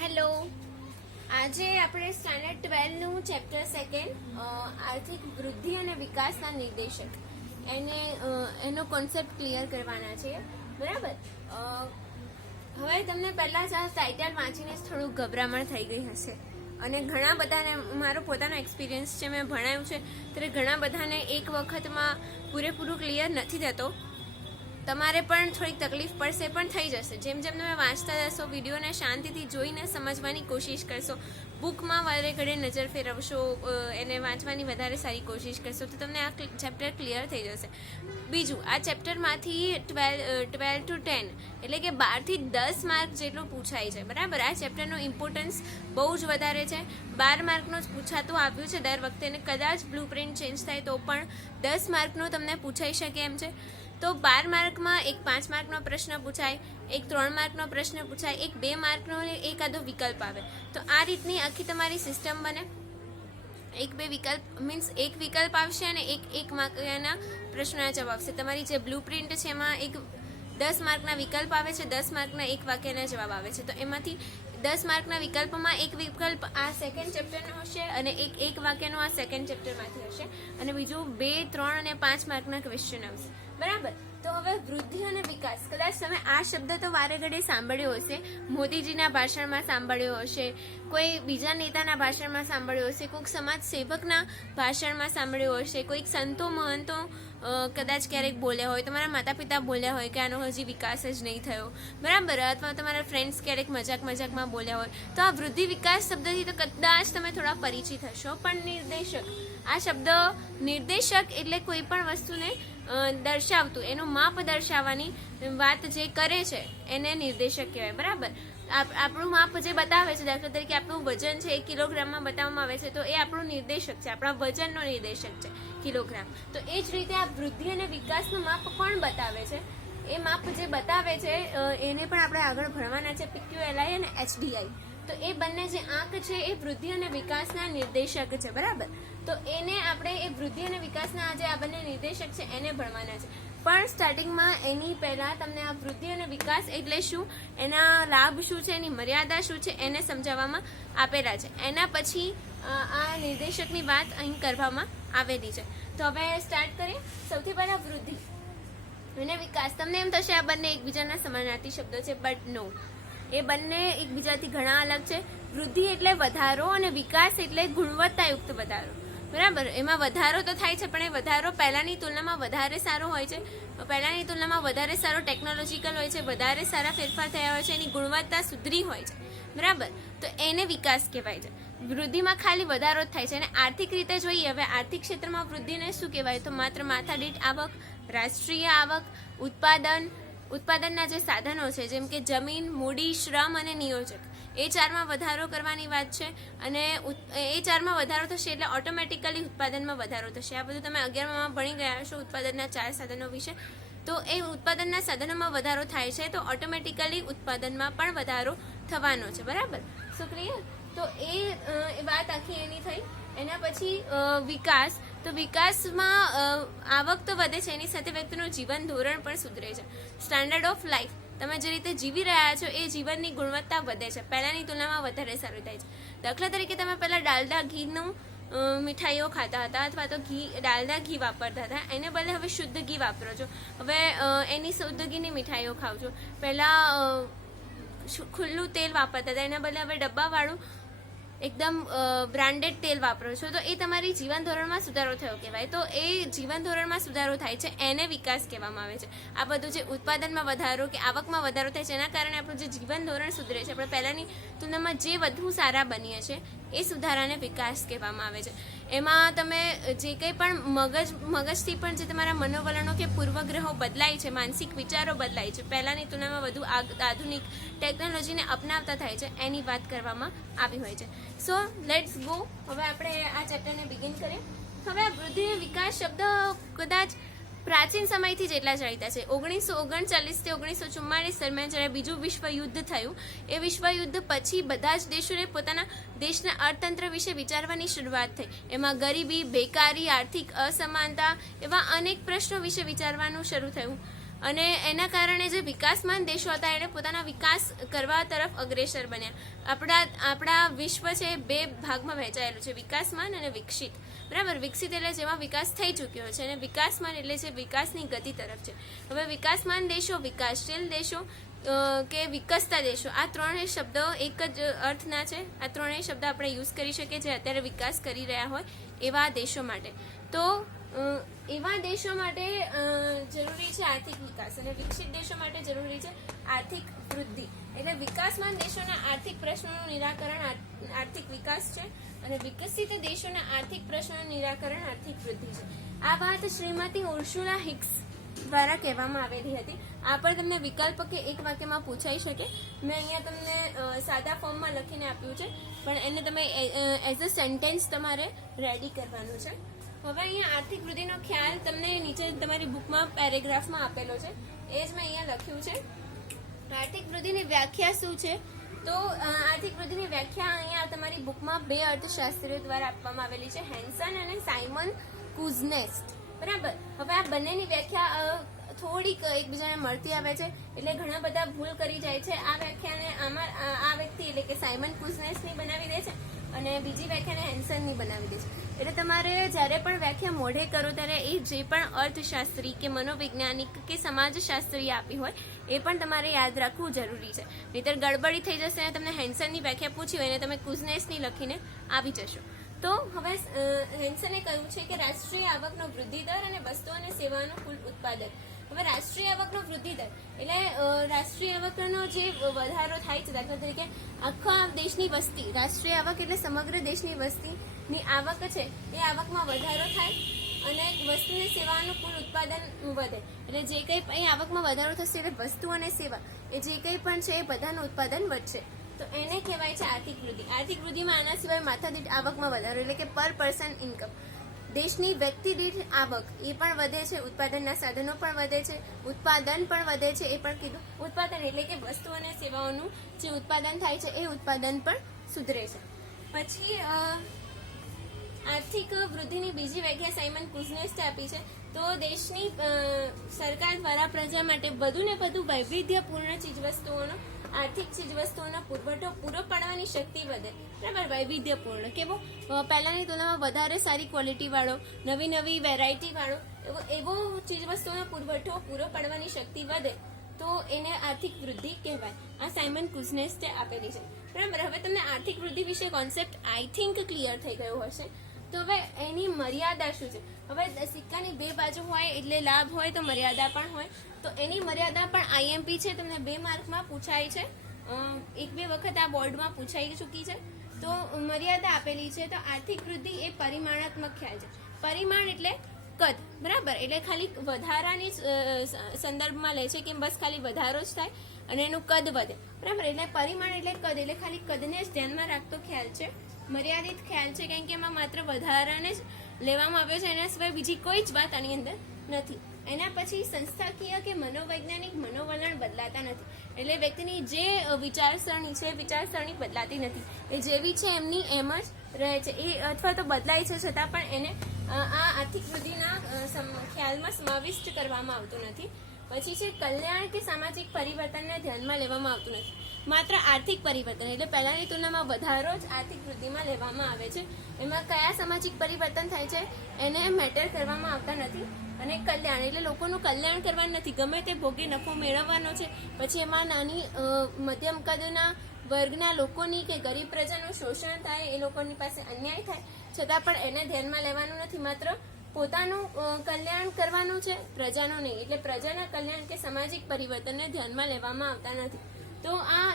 Hello, આજે આપણે standard 12નું chapter second આર્થિક વૃદ્ધિ અને વિકાસના નિર્દેશક એનો કોન્સેપ્ટ ક્લિયર કરવાના છે. બરાબર. હવે તમને પહેલા જ આ ટાઇટલ વાંચીને થોડું ગભરામણ થઈ ગઈ હશે અને ઘણા બધાને, મારો પોતાનો એક્સપિરિયન્સ છે, મેં ભણાવ્યું છે ત્યારે ઘણા બધાને એક વખતમાં પૂરેપૂરું ક્લિયર નથી થતો. તમારે પણ થોડીક તકલીફ પડશે, પણ થઈ જશે. જેમ જેમ તમે વાંચતા જશો, વિડીયોને શાંતિથી જોઈને સમજવાની કોશિશ કરશો, બુકમાં વારે ઘડે નજર ફેરવશો, એને વાંચવાની વધારે સારી કોશિશ કરશો તો તમને આ ચેપ્ટર ક્લિયર થઈ જશે. બીજું, આ ચેપ્ટરમાંથી 12 to 10 એટલે કે 12 થી 10 માર્ક જેટલું પૂછાય છે. બરાબર. આ ચેપ્ટરનું ઇમ્પોર્ટન્સ બહુ જ વધારે છે. 12 માર્કનું જ પૂછાતું આવ્યું છે દર વખતે, અને કદાચ બ્લુ પ્રિન્ટ ચેન્જ થાય તો પણ 10 માર્કનું તમને પૂછાઈ શકે એમ છે. તો 12 માર્કમાં એક 5 માર્કનો પ્રશ્ન પૂછાય, એક 3 માર્કનો પ્રશ્ન પૂછાય, એક 2 માર્કનો અને એકાદો વિકલ્પ આવે. તો આ રીતની આખી તમારી સિસ્ટમ બને. એક બે વિકલ્પ મીન્સ એક વિકલ્પ આવશે અને એક માર્કના પ્રશ્નના જવાબ આવશે. તમારી જે બ્લુ પ્રિન્ટ છે એમાં એક 10 માર્કના વિકલ્પ આવે છે, 10 માર્કના એક વાક્યના જવાબ આવે છે. તો એમાંથી 10 માર્કના વિકલ્પમાં એક વિકલ્પ આ સેકન્ડ ચેપ્ટરનો હશે અને એક વાક્યનો આ સેકન્ડ ચેપ્ટરમાંથી હશે, અને બીજું 2, 3 અને 5 માર્કના ક્વેશ્ચન આવશે. બરાબર. તો હવે વૃદ્ધિ અને વિકાસ, કદાચ તમે આ શબ્દ તો વારે ઘડે સાંભળ્યો હશે, મોદીજીના ભાષણમાં સાંભળ્યો હશે, કોઈ બીજા નેતાના ભાષણમાં સાંભળ્યો હશે, કોઈક સમાજ સેવકના ભાષણમાં સાંભળ્યો હશે, કોઈક સંતો મહંતો કદાચ ક્યારેક બોલ્યા હોય, તમારા માતા પિતા બોલ્યા હોય કે આનો હજી વિકાસ જ નહીં થયો. બરાબર. અથવા તમારા ફ્રેન્ડ્સ ક્યારેક મજાકમાં બોલ્યા હોય. તો આ વૃદ્ધિ વિકાસ શબ્દથી તો કદાચ તમે થોડા પરિચિત હશો. પણ નિર્દેશક, આ શબ્દ નિર્દેશક એટલે કોઈ પણ વસ્તુને દર્શાવતું, એનું માપ દર્શાવવાની વાત જે કરે છે એને નિર્દેશક કહેવાય. બરાબર. આપણું માપ જે બતાવે છે, દાખલા તરીકે આપણું વજન છે 1 કિલોગ્રામમાં બતાવવામાં આવે છે, તો એ આપણું નિર્દેશક છે, આપણા વજનનો નિર્દેશક છે કિલોગ્રામ. તો એ જ રીતે આ વૃદ્ધિ અને વિકાસનું માપ પણ બતાવે છે. એ માપ જે બતાવે છે એને પણ આપણે આગળ ભણવાના છે, PQLI અને HDI. તો એ બંને જે આંક છે એ વૃદ્ધિ અને વિકાસના નિર્દેશક છે. બરાબર. તો એને આપણે એ વૃદ્ધિ અને વિકાસના જે આ બંને નિર્દેશક છે એને ભણવાના છે. પણ સ્ટાર્ટિંગમાં એની પહેલા તમને આ વૃદ્ધિ અને વિકાસ એટલે શું, એના લાભ શું છે, એની મર્યાદા શું છે એને સમજાવવામાં આપેલા છે. એના પછી આ નિર્દેશકની વાત અહીં કરવામાં આવેલી છે. તો હવે સ્ટાર્ટ કરીએ. સૌથી પહેલા વૃદ્ધિ અને વિકાસ. તમને એમ થશે આ બંને એકબીજાના સમાનાર્થી શબ્દો છે, બટ નો, એ બંને એકબીજાથી ઘણા અલગ છે. વૃદ્ધિ એટલે વધારો અને વિકાસ એટલે ગુણવત્તાયુક્ત વધારો. બરાબર. એમાં વધારો તો થાય છે, પણ એ વધારો પહેલાની તુલનામાં વધારે સારો હોય છે, પહેલાની તુલનામાં વધારે સારો ટેકનોલોજીકલ હોય છે, વધારે સારા ફેરફાર થયા હોય છે, એની ગુણવત્તા સુધરી હોય છે. બરાબર. તો એને વિકાસ કહેવાય છે. વૃદ્ધિમાં ખાલી વધારો જ થાય છે. અને આર્થિક રીતે જોઈએ, હવે આર્થિક ક્ષેત્રમાં વૃદ્ધિને શું કહેવાય, તો માત્ર માથાદીઠ આવક, રાષ્ટ્રીય આવક, ઉત્પાદનના જે સાધનો છે જેમ કે જમીન, મૂડી, શ્રમ અને નિયોજક, એ 4માં વધારો કરવાની વાત છે. અને એ 4માં વધારો થશે એટલે ઓટોમેટિકલી ઉત્પાદનમાં વધારો થશે. આ બધું તમે 11માં ભણી ગયા છો ઉત્પાદનના 4 સાધનો વિશે. તો એ ઉત્પાદનના સાધનોમાં વધારો થાય છે તો ઓટોમેટિકલી ઉત્પાદનમાં પણ વધારો થવાનો છે. બરાબર. સો ક્લિયર. તો એ વાત આખી એની થઈ. એના પછી વિકાસ. તો વિકાસમાં આવક તો વધે છે, એની સાથે વ્યક્તિનું જીવન ધોરણ પણ સુધરે છે. સ્ટાન્ડર્ડ ઓફ લાઈફ, તમે જે રીતે જીવી રહ્યા છો એ જીવનની ગુણવત્તા વધે છે, પહેલાની તુલનામાં વધારે સારું થાય છે. દાખલા તરીકે તમે પહેલા ડાલડા ઘીનું મીઠાઈઓ ખાતા હતા અથવા તો ડાલડા ઘી વાપરતા હતા, એને બદલે હવે શુદ્ધ ઘી વાપરો છો. હવે એની શુદ્ધ ઘીની મીઠાઈઓ ખાવ છો. પહેલા ખુલ્લું તેલ વાપરતા હતા, એના બદલે હવે ડબ્બાવાળું એકદમ બ્રાન્ડેડ તેલ વાપરો છો. તો એ તમારી જીવન ધોરણમાં સુધારો થયો કહેવાય. તો એ જીવન ધોરણમાં સુધારો થાય છે, એને વિકાસ કહેવામાં આવે છે. આ બધું જે ઉત્પાદનમાં વધારો કે આવકમાં વધારો થાય છે એના કારણે આપણું જે જીવન ધોરણ સુધરે છે, આપણે પહેલાંની તુલનામાં જે વધુ સારા બનીએ છીએ એ સુધારાને વિકાસ કહેવામાં આવે છે. એમાં તમે જે કંઈ પણ મગજથી પણ જે તમારા મનોવલણો કે પૂર્વગ્રહો બદલાય છે, માનસિક વિચારો બદલાય છે, પહેલાંની તુલનામાં વધુ આધુનિક ટેકનોલોજીને અપનાવતા થાય છે, એની વાત કરવામાં આવી હોય છે. So let's go. હવે આપણે આ ચેપ્ટરને બિગિન કરીએ. હવે વૃદ્ધિ અને વિકાસ શબ્દ કદાચ પ્રાચીન સમયથી જેટલા જાણીતા છે. 1939 થી 1944 દરમિયાન જ્યારે બીજું વિશ્વયુદ્ધ થયું, એ વિશ્વયુદ્ધ પછી બધા જ દેશોને પોતાના દેશના અર્થતંત્ર વિશે વિચારવાની શરૂઆત થઈ. એમાં ગરીબી, બેકારી, આર્થિક અસમાનતા એવા અનેક પ્રશ્નો વિશે વિચારવાનું શરૂ થયું. અને એના કારણે જે વિકાસમાન દેશો હતા એને પોતાના વિકાસ કરવા તરફ અગ્રેસર બન્યા. આપણા વિશ્વ છે એ 2 ભાગમાં વહેંચાયેલું છે, વિકાસમાન અને વિકસિત. બરાબર, વિકસિત એટલે જેમાં વિકાસ થઈ ચૂક્યો છે અને વિકાસમાન એટલે જે વિકાસની ગતિ તરફ છે. હવે વિકાસમાન દેશો, વિકાસશીલ દેશો કે વિકસતા દેશો, આ ત્રણેય શબ્દો એક જ અર્થના છે. આ ત્રણેય શબ્દ આપણે યુઝ કરી શકીએ જે અત્યારે વિકાસ કરી રહ્યા હોય એવા દેશો માટે. તો એવા દેશો માટે જરૂરી છે આર્થિક વિકાસ અને વિકસિત દેશો માટે જરૂરી છે આર્થિક વૃદ્ધિ. એટલે વિકાસમાન દેશોના આર્થિક પ્રશ્નોનું નિરાકરણ આર્થિક વિકાસ છે અને વિકસિત દેશોના આર્થિક પ્રશ્નોનું નિરાકરણ આર્થિક વૃદ્ધિ છે. આ વાત શ્રીમતી ઉર્સુલા હિક્સ દ્વારા કહેવામાં આવેલી હતી. આ પણ તમને વિકલ્પ કે એક વાક્યમાં પૂછાઈ શકે. મેં અહીંયા તમને સાદા ફોર્મમાં લખીને આપ્યું છે, પણ એને તમે એઝ અ સેન્ટેન્સ તમારે રેડી કરવાનું છે. હવે અહીંયા આર્થિક વૃદ્ધિનો ખ્યાલ તમને નીચે તમારી બુકમાં પેરેગ્રાફમાં આપેલો છે, એ જ મેં અહીંયા લખ્યું છે. આર્થિક વૃદ્ધિની વ્યાખ્યા શું છે? તો આર્થિક વૃદ્ધિની વ્યાખ્યા અહીંયા તમારી બુકમાં 2 અર્થશાસ્ત્રીઓ દ્વારા આપવામાં આવેલી છે, હેન્સન અને સાયમન કુઝનેસ્ટ. બરાબર, હવે આ બંનેની વ્યાખ્યા થોડીક એકબીજાને મળતી આવે છે, એટલે ઘણા બધા ભૂલ કરી જાય છે. આ વ્યાખ્યાને આ વ્યક્તિ એટલે કે સાયમન કુઝનેસ્ટની બનાવી દે છે અને બીજી વ્યાખ્યાને હેન્સનની બનાવી દે છે. એટલે તમારે જ્યારે પણ વ્યાખ્યા મોઢે કરો ત્યારે એ જે પણ અર્થશાસ્ત્રી કે મનોવૈજ્ઞાનિક કે સમાજશાસ્ત્રી આપી હોય એ પણ તમારે યાદ રાખવું જરૂરી છે, નહીંતર ગડબડી થઈ જશે અને તમને હેન્સનની વ્યાખ્યા પૂછી હોય અને તમે કુઝનેસની લખીને આવી જશો. તો હવે હેન્સને કહ્યું છે કે રાષ્ટ્રીય આવકનો વૃદ્ધિ દર અને વસ્તુ અને સેવાનું કુલ ઉત્પાદન. હવે રાષ્ટ્રીય આવકનો વૃદ્ધિ દર એટલે રાષ્ટ્રીય આવકનો જે વધારો થાય છે, દાખલા તરીકે આખા દેશની વસ્તી, રાષ્ટ્રીય આવક એટલે સમગ્ર દેશની વસ્તીની આવક છે એ આવકમાં વધારો થાય અને વસ્તુ અને સેવાનું કુલ ઉત્પાદન વધે. એટલે જે કંઈ અહીં આવકમાં વધારો થશે એટલે વસ્તુ અને સેવા એ જે કંઈ પણ છે એ બધાનું ઉત્પાદન વધશે, તો એને કહેવાય છે આર્થિક વૃદ્ધિ. આર્થિક વૃદ્ધિમાં આના સિવાય માથાદીઠ આવકમાં વધારો એટલે કે પર પર્સન ઇન્કમ, દેશની વ્યક્તિ દીઠ આવક એ પણ વધે છે, ઉત્પાદનના સાધનો પણ વધે છે, ઉત્પાદન પણ વધે છે. એ પણ કીધું ઉત્પાદન એટલે કે વસ્તુ અને સેવાઓનું જે ઉત્પાદન થાય છે એ ઉત્પાદન પણ સુધરે છે. પછી આર્થિક વૃદ્ધિની બીજી વ્યાખ્યા સાયમન કુઝનેસ્ટે આપી છે. તો દેશની સરકાર દ્વારા પ્રજા માટે વધુ ને વધુ વૈવિધ્યપૂર્ણ ચીજવસ્તુઓનો આર્થિક ચીજવસ્તુઓનો પુરવઠો પૂરો પાડવાની શક્તિ વધે. બરાબર, વૈવિધ્યપૂર્ણ કેવો? પહેલાંની તુલનામાં વધારે સારી ક્વોલિટીવાળો, નવી નવી વેરાયટીવાળો એવો ચીજવસ્તુઓનો પુરવઠો પૂરો પાડવાની શક્તિ વધે તો એને આર્થિક વૃદ્ધિ કહેવાય. આ સાયમન કુઝનેસ્ટે આપેલી છે. બરાબર, હવે તમને આર્થિક વૃદ્ધિ વિશે કોન્સેપ્ટ આઈ થિંક ક્લિયર થઈ ગયો હશે. તો હવે એની મર્યાદા શું છે? હવે સિક્કાની 2 બાજુ હોય એટલે લાભ હોય તો મર્યાદા પણ હોય. તો એની મર્યાદા પણ આઈએમપી છે, તમને 2 માર્કમાં પૂછાય છે, 1-2 વખત આ બોર્ડમાં પૂછાઈ ચૂકી છે. તો મર્યાદા આપેલી છે. તો આર્થિક વૃદ્ધિ એ પરિમાણાત્મક ખ્યાલ છે. પરિમાણ એટલે કદ, બરાબર, એટલે ખાલી વધારાની સંદર્ભમાં લે છે કે બસ ખાલી વધારો જ થાય અને એનું કદ વધે. બરાબર, એટલે પરિમાણ એટલે કદ, એટલે ખાલી કદને જ ધ્યાનમાં રાખતો ખ્યાલ છે. મર્યાદિત ખ્યાલ છે કારણ કે એમાં માત્ર વધારાને જ લેવામાં આવ્યો છે, એના સિવાય બીજી કોઈ જ વાત આની અંદર નથી. એના પછી સંસ્થાકીય કે મનોવૈજ્ઞાનિક મનોવલણ બદલાતા નથી. એટલે વ્યક્તિની જે વિચારસરણી છે વિચારસરણી બદલાતી નથી, એ જેવી છે એમની એમ જ રહે છે. એ અથવા તો બદલાય છે છતાં પણ એને આ આર્થિક વૃદ્ધિના ખ્યાલમાં સમાવિષ્ટ કરવામાં આવતું નથી. પછી છે કલ્યાણ કે સામાજિક પરિવર્તનને ધ્યાનમાં લેવામાં આવતું નથી. માત્ર આર્થિક પરિવર્તન એટલે પહેલાની તુલનામાં વધારો જ આર્થિક વૃદ્ધિમાં લેવામાં આવે છે. એમાં કયા સામાજિક પરિવર્તન થાય છે એને મેટર કરવામાં આવતા નથી. અને કલ્યાણ એટલે લોકોનું કલ્યાણ કરવાનું નથી, ગમે તે ભોગે નફો મેળવવાનો છે. પછી એમાં નાની મધ્યમ કદના વર્ગના લોકોની કે ગરીબ પ્રજાનું શોષણ થાય, એ લોકોની પાસે અન્યાય થાય, છતાં પણ એને ધ્યાનમાં લેવાનું નથી. માત્ર પોતાનું કલ્યાણ કરવાનું છે, પ્રજાનું નહીં. એટલે પ્રજાના કલ્યાણ કે સામાજિક પરિવર્તનને ધ્યાનમાં લેવામાં આવતા નથી. તો આ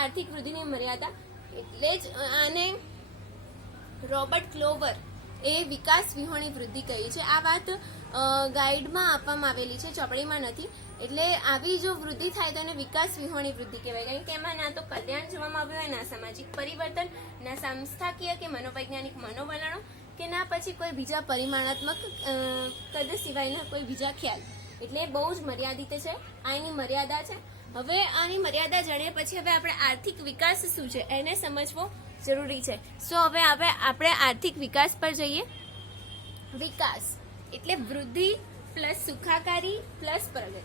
આર્થિક વૃદ્ધિની મર્યાદા. એટલે જ આને રોબર્ટ ક્લોવર એ વિકાસ વિહોણી વૃદ્ધિ કહી છે. આ વાત ગાઈડમાં આપવામાં આવેલી છે, ચોપડીમાં નથી. એટલે આવી જો વૃદ્ધિ થાય તો એને વિકાસ વિહોણી વૃદ્ધિ કહેવાય, કારણ કે એમાં ના તો કલ્યાણ જોવામાં આવ્યું હોય, ના સામાજિક પરિવર્તન, ના સંસ્થાકીય કે મનોવૈજ્ઞાનિક મનોવલણો, કે ના પછી કોઈ બીજા પરિમાણાત્મક કદ સિવાયના કોઈ બીજા ખ્યાલ. એટલે બહુ જ મર્યાદિત છે, આ એની મર્યાદા છે. હવે આની મર્યાદા જાણ્યા પછી હવે આપણે આર્થિક વિકાસ શું છે એને સમજવો જરૂરી છે. સો હવે આપણે આર્થિક વિકાસ પર જઈએ. વિકાસ એટલે વૃદ્ધિ પ્લસ સુખાકારી પ્લસ પ્રગતિ.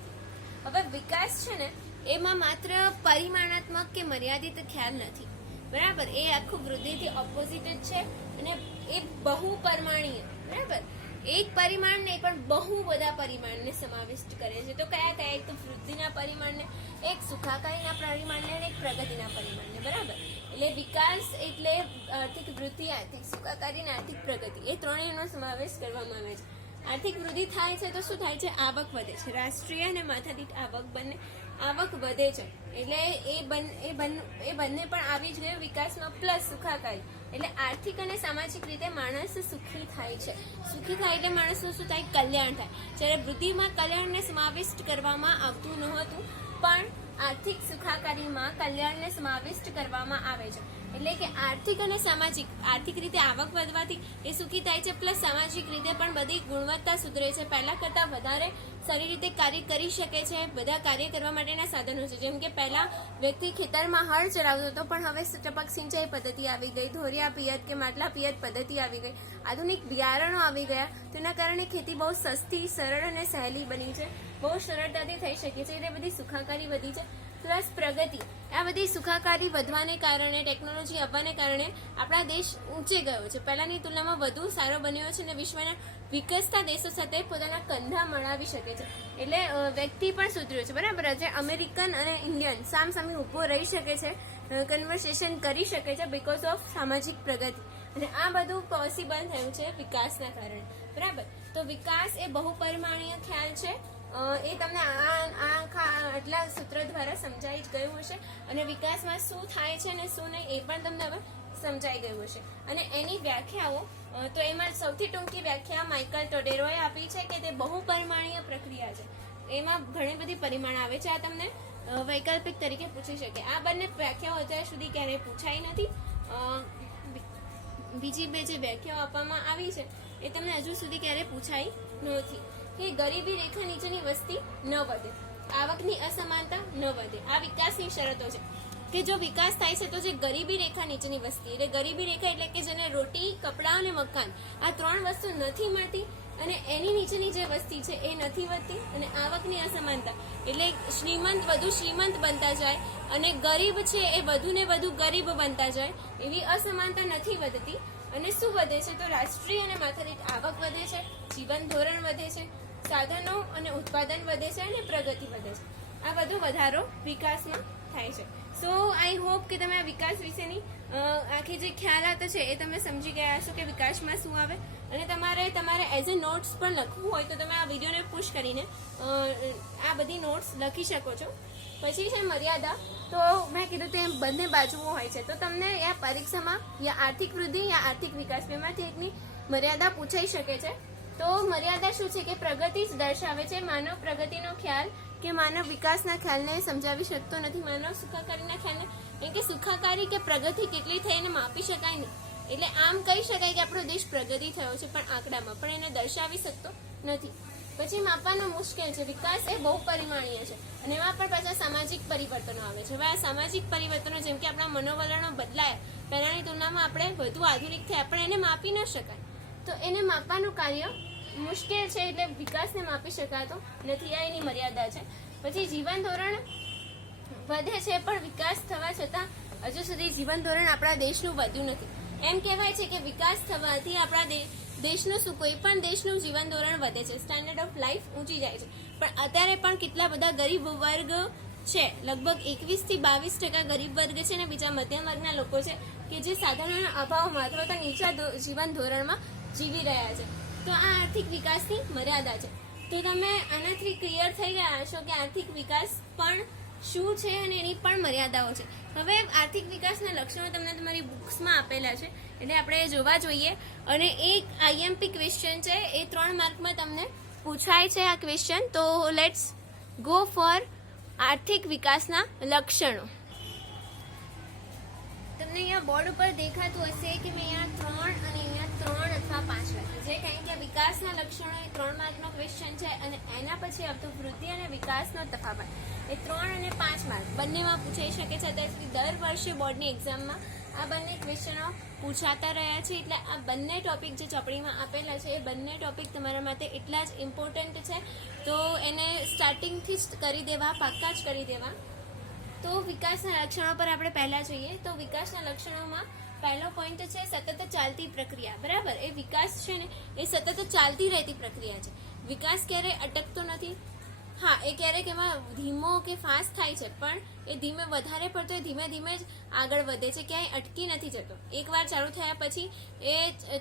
હવે વિકાસ છે ને એમાં માત્ર પરિમાણાત્મક કે મર્યાદિત ખ્યાલ નથી, બરાબર? એ આખું વૃદ્ધિથી ઓપોઝિટ જ છે અને એ બહુપરિમાણીય, બરાબર? એક પરિમાણ નહીં પણ બહુ બધા પરિમાણને સમાવિષ્ટ કરે છે. તો કયા કયા? એક તો વૃદ્ધિના પરિમાણને, એક સુખાકારીના પરિમાણને અને એક પ્રગતિના પરિમાણને, બરાબર? એટલે વિકાસ એટલે આર્થિક વૃદ્ધિ, આર્થિક સુખાકારી અને આર્થિક પ્રગતિ, એ ત્રણેયનો સમાવેશ કરવામાં આવે છે. આર્થિક વૃદ્ધિ થાય છે તો શું થાય છે? આવક વધે છે. રાષ્ટ્રીય અને માથાદીઠ આવક બંને આવક વધે છે. એટલે એ બંને પણ આવી જ ગયું વિકાસમાં, પ્લસ સુખાકારી. એટલે આર્થિક અને સામાજિક રીતે માણસ સુખી થાય છે. સુખી થાય એટલે માણસનું શું થાય? કલ્યાણ થાય. જ્યારે વૃદ્ધિમાં કલ્યાણને સમાવિષ્ટ કરવામાં આવતું નહોતું, પણ આર્થિક સુખાકારીમાં કલ્યાણને સમાવિષ્ટ કરવામાં આવે છે. એટલે કે આર્થિક અને સામાજિક, આર્થિક રીતે આવક વધવાથી એ સુખી થાય છે, પ્લસ સામાજિક રીતે પણ બધી ગુણવત્તા સુધરે છે. પહેલા કરતાં વધારે સારી રીતે કાર્ય કરી શકે છે. બધા કાર્ય કરવા માટેના સાધનો છે. જેમ કે પહેલા વ્યક્તિ ખેતરમાં હળ ચલાવતો હતો, પણ હવે ટપક સિંચાઈ પદ્ધતિ આવી ગઈ, ધોરિયા પિયત કે માટલા પિયત પદ્ધતિ આવી ગઈ, આધુનિક બિયારણો આવી ગયા. તેના કારણે ખેતી બહુ સસ્તી, સરળ અને સહેલી બની છે, બહુ સરળતાથી થઈ શકે છે. એટલે બધી સુખાકારી વધી છે, પ્લસ પ્રગતિ. આ બધી સુખાકારી વધવાને કારણે, ટેકનોલોજી આવવાને કારણે આપણા દેશ ઊંચે ગયો છે, પહેલાની તુલનામાં વધુ સારો બન્યો છે અને વિશ્વના વિકસતા દેશો સાથે પોતાના કંધા મળાવી શકે છે. એટલે વ્યક્તિ પણ સુધર્યો છે, બરાબર? આજે અમેરિકન અને ઇન્ડિયન સામસામે ઊભો રહી શકે છે, કન્વર્સેશન કરી શકે છે બીકોઝ ઓફ સામાજિક પ્રગતિ. અને આ બધું પોસિબલ થયું છે વિકાસના કારણે, બરાબર? તો વિકાસ એ બહુપરિમાણીય ખ્યાલ છે. એ તમને આટલા સૂત્ર દ્વારા સમજાઈ જ ગયું હશે. અને વિકાસમાં શું થાય છે અને શું નહીં એ પણ તમને હવે સમજાઈ ગયું હશે. અને એની વ્યાખ્યાઓ, તો એમાં સૌથી ટૂંકી વ્યાખ્યા માઇકલ ટોડેરોએ આપી છે કે તે બહુપરિમાણીય પ્રક્રિયા છે. એમાં ઘણી બધી પરિમાણ આવે છે. આ તમને વૈકલ્પિક તરીકે પૂછી શકે. આ બંને વ્યાખ્યાઓ અત્યાર સુધી ક્યારેય પૂછાઈ નથી. બીજી બે જે વ્યાખ્યાઓ આપવામાં આવી છે એ તમને હજુ સુધી ક્યારેય પૂછાઈ નથી. કે ગરીબી રેખા નીચેની વસ્તી ન વધે, આવકની અસમાનતા ન વધે. આ વિકાસની શરતો છે કે જો વિકાસ થાય છે તો જે ગરીબી રેખા નીચેની વસ્તી, એટલે ગરીબી રેખા એટલે કે જેને રોટી, કપડાં અને મકાન, આ ત્રણ વસ્તુ નથી મળતી અને એની નીચેની જે વસ્તી છે એ નથી વધતી. અને આવકની અસમાનતા એટલે શ્રીમંત વધુ શ્રીમંત બનતા જાય અને ગરીબ છે એ વધુ ને વધુ ગરીબ બનતા જાય, એવી અસમાનતા નથી વધતી. અને શું વધે છે? તો રાષ્ટ્રીય અને માથાદીઠ આવક વધે છે, જીવન ધોરણ વધે છે, સાધનો અને ઉત્પાદન વધે છે અને પ્રગતિ વધે છે. આ બધો વધારો વિકાસમાં થાય છે. સો આઈ હોપ કે તમે આ વિકાસ વિશેની આખી જે ખ્યાલાત છે એ તમે સમજી ગયા હશો કે વિકાસમાં શું આવે. અને તમારે એઝ એ નોટ્સ પણ લખવું હોય તો તમે આ વિડીયોને પુશ કરીને આ બધી નોટ્સ લખી શકો છો. પછી છે મર્યાદા. તો મેં કીધું તેમ બંને બાજુઓ હોય છે. તો તમને આ પરીક્ષામાં યા આર્થિક વૃદ્ધિ યા આર્થિક વિકાસ બેમાંથી એકની મર્યાદા પૂછાઈ શકે છે. તો મર્યાદા શું છે કે પ્રગતિ જ દર્શાવે છે. માનવ પ્રગતિનો ખ્યાલ કે માનવ વિકાસના ખ્યાલને સમજાવી શકતો નથી, માનવ સુખાકારીના ખ્યાલને. કેમ કે સુખાકારી કે પ્રગતિ કેટલી થઈ એને માપી શકાય નહીં. એટલે આમ કહી શકાય કે આપણો દેશ પ્રગતિ થયો છે પણ આંકડામાં, પણ એને દર્શાવી શકતો નથી. પછી માપવાનું મુશ્કેલ છે. વિકાસ એ બહુપરિમાણીય છે અને એમાં પણ પાછા સામાજિક પરિવર્તનો આવે છે. હવે આ સામાજિક પરિવર્તનો જેમ કે આપણા મનોવલણો બદલાયા, પહેલાની તુલનામાં આપણે વધુ આધુનિક થયા, પણ એને માપી ન શકાય. તો એને માપવાનું કાર્ય મુશ્કેલ છે, એટલે વિકાસને માપી શકાતો નથી. આ એની મર્યાદા છે. પછી જીવન ધોરણ વધે છે પણ વિકાસ થવા છતાં હજુ સુધી જીવન ધોરણ આપણા દેશનું વધ્યું નથી. એમ કહેવાય છે કે વિકાસ થવાથી આપણા દેશનું શું, કોઈ પણ દેશનું જીવન ધોરણ વધે છે, સ્ટાન્ડર્ડ ઓફ લાઈફ ઊંચી જાય છે. પણ અત્યારે પણ કેટલા બધા ગરીબ વર્ગ છે, લગભગ 21 થી 22% ગરીબ વર્ગ છે અને બીજા મધ્યમ વર્ગના લોકો છે કે જે સાધનોના અભાવમાં અથવા તો નીચા જીવન ધોરણમાં જીવી રહ્યા છે. તો આ આર્થિક વિકાસની મર્યાદા છે. તો તમે આનાથી ક્લિયર થઈ ગયા હશો કે આર્થિક વિકાસ પણ શું છે અને એની પણ મર્યાદાઓ છે. હવે આર્થિક વિકાસના લક્ષણો તમને તમારી બુક્સમાં આપેલા છે, એટલે આપણે જોવા જોઈએ. અને એક આઈએમપી ક્વેશ્ચન છે, એ 3 માર્કમાં તમને પૂછાય છે આ ક્વેશ્ચન. તો લેટ્સ ગો ફોર આર્થિક વિકાસના લક્ષણો. તમને અહીંયા બોર્ડ ઉપર દેખાતું હશે કે મેં અહીંયા 3 અને અહીંયા 3 અથવા 5 લખ્યું છે, કારણ કે વિકાસના લક્ષણો એ 3 માર્કનો ક્વેશ્ચન છે અને એના પછી આવતું વૃદ્ધિ અને વિકાસનો તફાવત એ 3 અને 5 માર્ક બંનેમાં પૂછાઈ શકે છે. અત્યાર સુધી દર વર્ષે બોર્ડની એક્ઝામમાં આ બંને ક્વેશ્ચનો પૂછાતા રહ્યા છે. એટલે આ બંને ટોપિક જે ચોપડીમાં આપેલા છે એ બંને ટોપિક તમારા માટે એટલા જ ઇમ્પોર્ટન્ટ છે, તો એને સ્ટાર્ટિંગથી જ કરી દેવા, પાક્કા જ કરી દેવા. તો વિકાસના લક્ષણો પર આપણે પહેલા જોઈએ. તો વિકાસના લક્ષણોમાં પહેલો પોઈન્ટ છે સતત ચાલતી પ્રક્રિયા. બરાબર, એ વિકાસ છે ને એ સતત ચાલતી રહેતી પ્રક્રિયા છે. વિકાસ ક્યારેય અટકતો નથી. હા, એ ક્યારેક એમાં ધીમો કે ફાસ્ટ થાય છે, પણ એ ધીમે વધારે પડતો એ ધીમે ધીમે જ આગળ વધે છે, ક્યાંય અટકી નથી જતો. એકવાર ચાલુ થયા પછી એ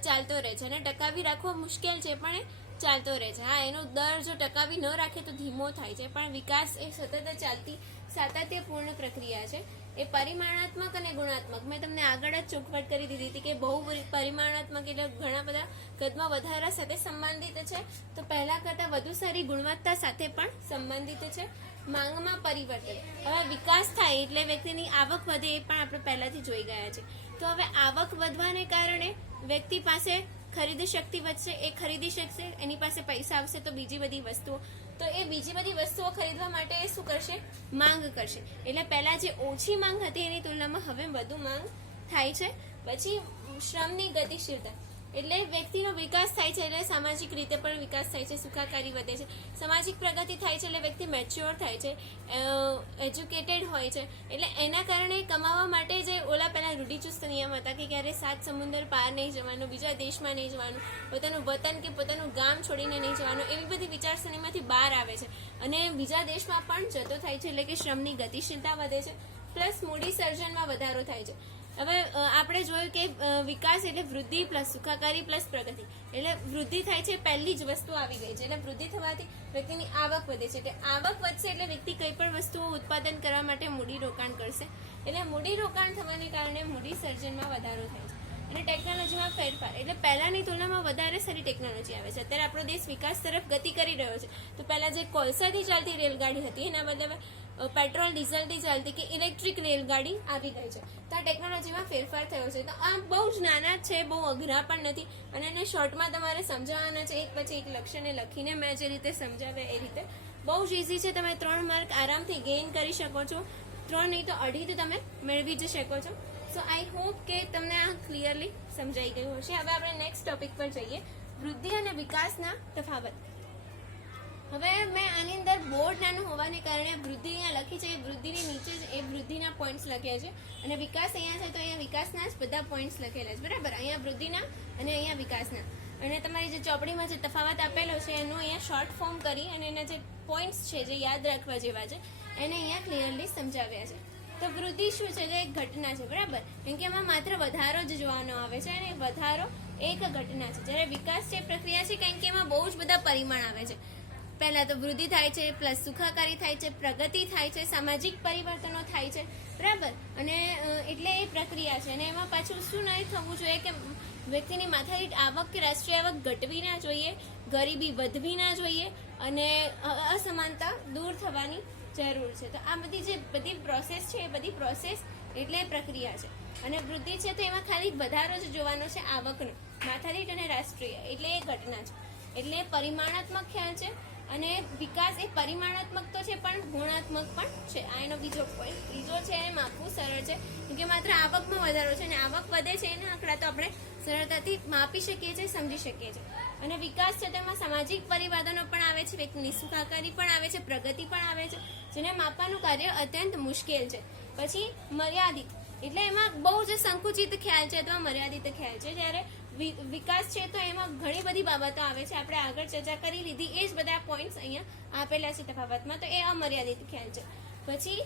ચાલતો રહે છે અને ટકાવી રાખવો મુશ્કેલ છે, પણ એ ચાલતો રહે છે. હા, એનો દર જો ટકાવી ન રાખે તો ધીમો થાય છે, પણ વિકાસ એ સતત ચાલતી સાતત્યપૂર્ણ પ્રક્રિયા છે. એ પરિમાણાત્મક અને ગુણાત્મક, મેં તમને આગળ જ ચોખવટ કરી દીધી હતી કે બહુ પરિમાણાત્મક એટલે ઘણા બધા કદમાં વધારા સાથે સંબંધિત છે, તો પહેલા કરતાં વધુ સારી ગુણવત્તા સાથે પણ સંબંધિત છે. માંગમાં પરિવર્તન, હવે વિકાસ થાય એટલે વ્યક્તિની આવક વધે, એ પણ આપણે પહેલાથી જોઈ ગયા છે. તો હવે આવક વધવાને કારણે વ્યક્તિ પાસે ખરીદી શક્તિ વધશે, એ ખરીદી શકશે, એની પાસે પૈસા આવશે તો બીજી બધી વસ્તુઓ, તો એ બીજી બધી વસ્તુઓ ખરીદવા માટે એ શું કરશે? માંગ કરશે. એટલે પહેલા જે ઓછી માંગ હતી એની તુલનામાં હવે વધુ માંગ થાય છે. પછી શ્રમની ગતિશીલતા, એટલે વ્યક્તિનો વિકાસ થાય છે એટલે સામાજિક રીતે પણ વિકાસ થાય છે, સુખાકારી વધે છે, સામાજિક પ્રગતિ થાય છે એટલે વ્યક્તિ મેચ્યોર થાય છે, એજ્યુકેટેડ હોય છે. એટલે એના કારણે કમાવા માટે જે ઓલા પહેલા રૂઢિચુસ્ત નિયમ હતા કે ક્યારે 7 સમુદ્ર પાર નહીં જવાનું, બીજા દેશમાં નહીં જવાનું, પોતાનું વતન કે પોતાનું ગામ છોડીને નહીં જવાનું, એવી બધી વિચારસરણીમાંથી બહાર આવે છે અને બીજા દેશમાં પણ જતો થાય છે. એટલે કે શ્રમની ગતિશીલતા વધે છે, પ્લસ મૂડી સર્જનમાં વધારો થાય છે. હવે આપણે જોયું કે વિકાસ એટલે વૃદ્ધિ પ્લસ સુખાકારી પ્લસ પ્રગતિ, એટલે વૃદ્ધિ થાય છે, પહેલી જ વસ્તુ આવી ગઈ છે. એટલે વૃદ્ધિ થવાથી વ્યક્તિની આવક વધે છે, એટલે આવક વધશે એટલે વ્યક્તિ કઈ પણ વસ્તુઓ ઉત્પાદન કરવા માટે મૂડી રોકાણ કરશે, એટલે મૂડી રોકાણ થવાને કારણે મૂડી સર્જનમાં વધારો થાય છે. અને ટેકનોલોજીમાં ફેરફાર, એટલે પહેલાની તુલનામાં વધારે સારી ટેકનોલોજી આવે છે. અત્યારે આપણો દેશ વિકાસ તરફ ગતિ કરી રહ્યો છે. તો પહેલા જે કોલસાથી ચાલતી રેલગાડી હતી એના બદલે પેટ્રોલ ડીઝલથી ચાલતી કે ઇલેક્ટ્રિક રેલગાડી આવી ગઈ છે. તો આ ટેકનોલોજીમાં ફેરફાર થયો છે. તો આ બહુ જ નાના છે, બહુ અઘરા પણ નથી, અને એને શોર્ટમાં તમારે સમજાવવાના છે, એક પછી એક લક્ષ્યને લખીને મેં જે રીતે સમજાવ્યા એ રીતે. બહુ જ ઇઝી છે, તમે 3 માર્ક આરામથી ગેઇન કરી શકો છો. 3 નહીં તો 2.5 તો તમે મેળવી જ શકો છો. સો આઈ હોપ કે તમને આ ક્લિયરલી સમજાઈ ગયું હશે. હવે આપણે નેક્સ્ટ ટોપિક પર જઈએ, વૃદ્ધિ અને વિકાસના તફાવત. હવે મેં આની અંદર બોર્ડ નાનું હોવાને કારણે વૃદ્ધિ અહીંયા લખી છે, વૃદ્ધિની નીચે જ એ વૃદ્ધિના પોઈન્ટ્સ લખ્યા છે, અને વિકાસ અહીંયા છે તો અહીંયા વિકાસના જ બધા પોઈન્ટ્સ લખેલા છે. બરાબર, અહીંયા વૃદ્ધિના અને અહીંયા વિકાસના, અને તમારી જે ચોપડીમાં જે તફાવત આપેલો છે એનું અહીંયા શોર્ટ ફોર્મ કરી અને એના જે પોઈન્ટ્સ છે જે યાદ રાખવા જેવા છે એને અહીંયા ક્લિયરલી સમજાવ્યા છે. તો વૃદ્ધિ શું છે? જે એક ઘટના છે. બરાબર, કેમ કે એમાં માત્ર વધારો જ જોવાનો આવે છે, અને વધારો એક ઘટના છે. જ્યારે વિકાસ છે પ્રક્રિયા છે, કારણ કે એમાં બહુ જ બધા પરિમાણ આવે છે. પહેલા તો વૃદ્ધિ થાય છે, પ્લસ સુખાકારી થાય છે, પ્રગતિ થાય છે, સામાજિક પરિવર્તનો થાય છે. બરાબર, અને એટલે એ પ્રક્રિયા છે. અને એમાં પાછું શું નહીં થવું જોઈએ કે વ્યક્તિની માથાદીઠ આવક કે રાષ્ટ્રીય આવક ઘટવી ના જોઈએ, ગરીબી વધવી ના જોઈએ, અને અસમાનતા દૂર થવાની જરૂર છે. તો આ બધી જે બધી પ્રોસેસ છે એ બધી પ્રોસેસ એટલે પ્રક્રિયા છે. અને વૃદ્ધિ છે તો એમાં ખાલી વધારો જ જોવાનો છે આવકનો, માથાદીઠ અને રાષ્ટ્રીય, એટલે એ ઘટના છે. એટલે પરિમાણાત્મક ખ્યાલ છે. અને વિકાસ એ પરિમાણાત્મક તો છે પણ ગુણાત્મક પણ છે. આ એનો બીજો પોઈન્ટ. ત્રીજો છે એને માપવું સરળ છે, કેમ કે માત્ર આવકમાં વધારો છે, અને આવક વધે છે એના આંકડા તો આપણે સરળતાથી માપી શકીએ છીએ, સમજી શકીએ છીએ. અને વિકાસ છે તેમાં સામાજિક પરિવર્તનો પણ આવે છે, વ્યક્તિની સુખાકારી પણ આવે છે, પ્રગતિ પણ આવે છે, જેને માપવાનું કાર્ય અત્યંત મુશ્કેલ છે. પછી મર્યાદિત, એટલે એમાં બહુ જ સંકુચિત ખ્યાલ છે અથવા મર્યાદિત ખ્યાલ છે. જ્યારે વિકાસ છે તો એમાં ઘણી બધી બાબતો આવે છે, આપણે આગળ ચર્ચા કરી લીધી, એ જ બધા પોઈન્ટ્સ અહીંયા આપેલા છે તફાવતમાં. તો એ અમર્યાદિત ખ્યાલ છે. પછી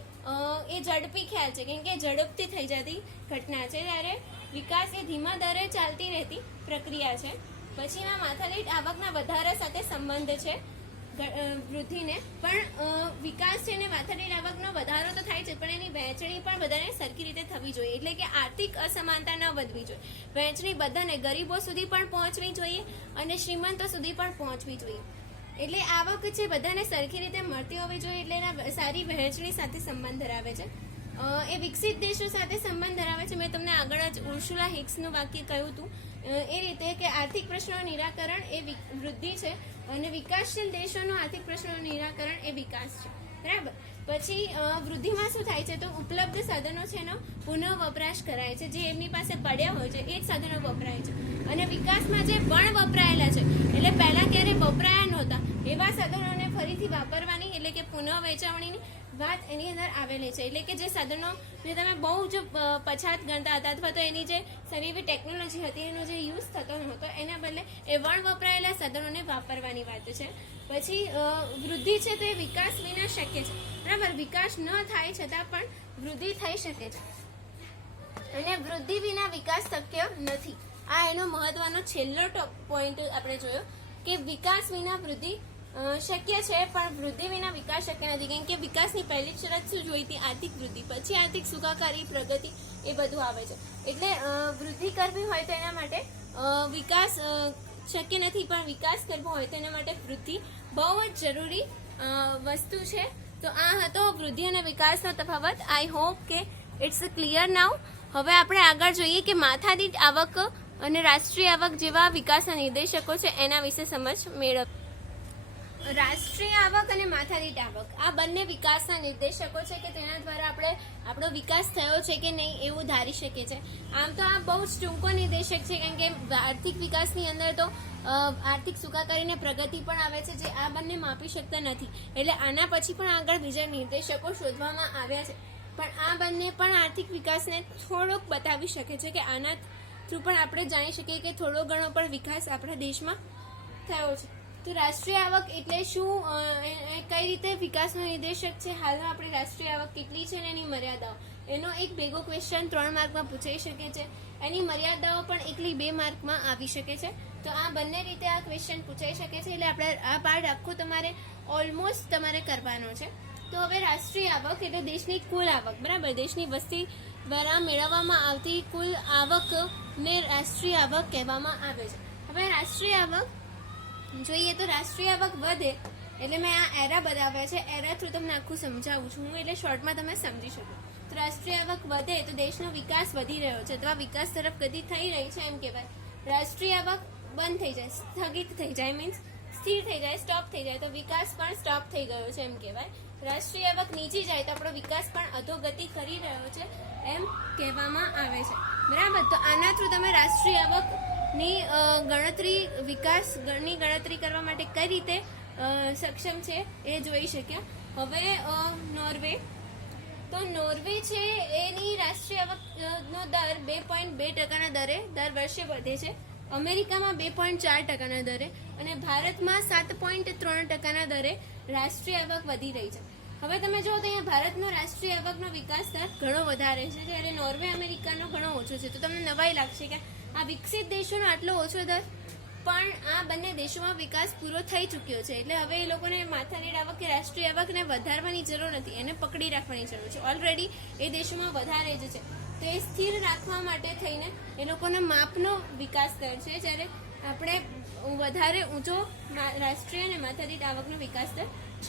એ ઝડપી ખ્યાલ છે, કેમ કે ઝડપથી થઈ જતી ઘટના છે, જ્યારે વિકાસ એ ધીમા દરે ચાલતી રહેતી પ્રક્રિયા છે. પછી એમાં માથાદીઠ આવકના વધારા સાથે સંબંધ છે વૃદ્ધિને, પણ વિકાસ છે ને માથાદીઠ આવકનો વધારો તો થાય છે, પણ એની વહેંચણી પણ બધાને સરખી રીતે થવી જોઈએ. એટલે કે આર્થિક અસમાનતા ન વધવી જોઈએ, વહેંચણી બધાને ગરીબો સુધી પણ પહોંચવી જોઈએ અને શ્રીમંતો સુધી પણ પહોંચવી જોઈએ. એટલે આવક છે બધાને સરખી રીતે મળતી હોવી જોઈએ, એટલે એના સારી વહેંચણી સાથે સંબંધ ધરાવે છે. એ વિકસિત દેશો સાથે સંબંધ ધરાવે છે. મેં તમને આગળ જ ઉર્સુલા હિક્સનું વાક્ય કહ્યું હતું એ રીતે કે આર્થિક પ્રશ્નોનું નિરાકરણ એ વૃદ્ધિ છે, અને વિકાસશીલ દેશોનું આર્થિક પ્રશ્નોનું નિરાકરણ એ વિકાસ છે. બરાબર, પછી વૃદ્ધિમાં શું થાય છે તો ઉપલબ્ધ સાધનો છે એનો પુનઃ વપરાશ કરાય છે, જે એમની પાસે પડ્યા હોય છે એ જ સાધનો વપરાય છે. અને વિકાસમાં જે પણ વપરાયેલા છે એટલે પહેલા ક્યારે વપરાયા નહોતા એવા સાધનોને ફરીથી વાપરવાની એટલે કે પુનઃ વેચવણીની વાત એની અંદર આવેલી છે. એટલે કે જે સાધનો જે તમે બહુ જ પછાત ગણતા હતા અથવા તો એની જે સારી એવી ટેકનોલોજી હતી એનો જે યુઝ થતો નહોતો એના બદલે એ વણ વપરાયેલા સાધનોને વાપરવાની વાત છે. પછી વૃદ્ધિ છે તો એ વિકાસ વિના શક્ય છે, બરાબર. વિકાસ ન થાય છતાં પણ વૃદ્ધિ થઈ શકે છે અને વૃદ્ધિ વિના વિકાસ શક્ય નથી. આ એનો મહત્વનો છેલ્લો પોઈન્ટ આપણે જોયો કે વિકાસ વિના વૃદ્ધિ શક્ય છે પણ વૃદ્ધિ વિના વિકાસ શક્ય નથી. કેમ કે વિકાસની પહેલી શરત શું જોઈ હતી? આર્થિક વૃદ્ધિ. પછી આર્થિક સુખાકારી, પ્રગતિ એ બધું આવે છે. એટલે વૃદ્ધિ કરવી હોય તો એના માટે વિકાસ શક્ય નથી, પણ વિકાસ કરવો હોય તો એના માટે વૃદ્ધિ બહુ જ જરૂરી વસ્તુ છે. તો આ હતો વૃદ્ધિ અને વિકાસનો તફાવત. આઈ હોપ કે ઇટ્સ ક્લિયર નાઉ. હવે આપણે આગળ જોઈએ કે માથાદીઠ આવક અને રાષ્ટ્રીય આવક જેવા વિકાસના નિર્દેશકો છે એના વિશે સમજ મેળવ. રાષ્ટ્રીય આવક અને માથાદીઠ આવક આ બંને વિકાસના નિર્દેશકો છે કે તેના દ્વારા આપણે આપણો વિકાસ થયો છે કે નહીં એવું ધારી શકીએ છીએ. આમ તો આ બહુ જ ટૂંકો નિર્દેશક છે, કારણ કે આર્થિક વિકાસની અંદર તો આર્થિક સુખાકારી અને પ્રગતિ પણ આવે છે, જે આ બંને માપી શકતા નથી. એટલે આના પછી પણ આગળ બીજા નિર્દેશકો શોધવામાં આવ્યા છે, પણ આ બંને પણ આર્થિક વિકાસને થોડોક બતાવી શકે છે કે આના થ્રુ પણ આપણે જાણી શકીએ કે થોડો ઘણો પણ વિકાસ આપણા દેશમાં થયો છે. તો રાષ્ટ્રીય આવક એટલે શું, કઈ રીતે વિકાસનો નિર્દેશક છે, હાલમાં આપણે રાષ્ટ્રીય આવક કેટલી છે અને એની મર્યાદાઓ, એનો એક ભેગો ક્વેશ્ચન 3 માર્કમાં પૂછાઈ શકે છે. એની મર્યાદાઓ પણ એકલી 2 માર્કમાં આવી શકે છે. તો આ બંને રીતે આ ક્વેશ્ચન પૂછાઈ શકે છે. એટલે આપણે આ પાર્ટ આખો તમારે ઓલમોસ્ટ તમારે કરવાનો છે. તો હવે રાષ્ટ્રીય આવક એટલે દેશની કુલ આવક, બરાબર. દેશની વસ્તી દ્વારા મેળવવામાં આવતી કુલ આવકને રાષ્ટ્રીય આવક કહેવામાં આવે છે. હવે રાષ્ટ્રીય આવક જોઈએ તો રાષ્ટ્રીય આવક વધે એટલે મેં આ એરા બતાવ્યા છે, એરા થ્રુ તમને આખું સમજાવું છું હું, એટલે શોર્ટમાં તમે સમજી શકો. તો રાષ્ટ્રીય આવક વધે તો દેશનો વિકાસ વધી રહ્યો છે, અથવા વિકાસ તરફ ગતિ થઈ રહી છે એમ કહેવાય. રાષ્ટ્રીય આવક બંધ થઈ જાય, સ્થગિત થઈ જાય, મીન્સ સ્થિર થઈ જાય, સ્ટોપ થઈ જાય, તો વિકાસ પણ સ્ટોપ થઈ ગયો છે એમ કહેવાય. રાષ્ટ્રીય આવક નીચી જાય તો આપણો વિકાસ પણ અધોગતિ કરી રહ્યો છે એમ કહેવામાં આવે છે, બરાબર. તો આના થ્રુ તમે રાષ્ટ્રીય આવકની ગણતરી, વિકાસની ગણતરી કરવા માટે કઈ રીતે સક્ષમ છે એ જોઈ શક્યા. હવે નોર્વે, તો નોર્વે છે એની રાષ્ટ્રીય આવકનો દર 2.2% દરે દર વર્ષે વધે છે. અમેરિકામાં 2.4% દરે અને ભારતમાં 7.3% દરે રાષ્ટ્રીય આવક વધી રહી છે. હવે તમે જુઓ તો અહીંયા ભારતનો રાષ્ટ્રીય આવકનો વિકાસ દર ઘણો વધારે છે, જ્યારે નોર્વે અમેરિકાનો ઘણો ઓછો છે. તો તમને નવાઈ લાગશે કે આ વિકસિત દેશોનો આટલો ઓછો દર, પણ આ બંને દેશોમાં વિકાસ પૂરો થઈ ચૂક્યો છે. એટલે હવે એ લોકોને માથાદીઠ આવક કે રાષ્ટ્રીય આવકને વધારવાની જરૂર નથી, એને પકડી રાખવાની જરૂર છે. ઓલરેડી એ દેશોમાં વધારે જ છે, તો એ સ્થિર રાખવા માટે થઈને એ લોકોનો માપનો વિકાસ દર છે, જ્યારે આપણે વધારે ઊંચો રાષ્ટ્રીય અને માથાદીઠ આવકનો વિકાસ દર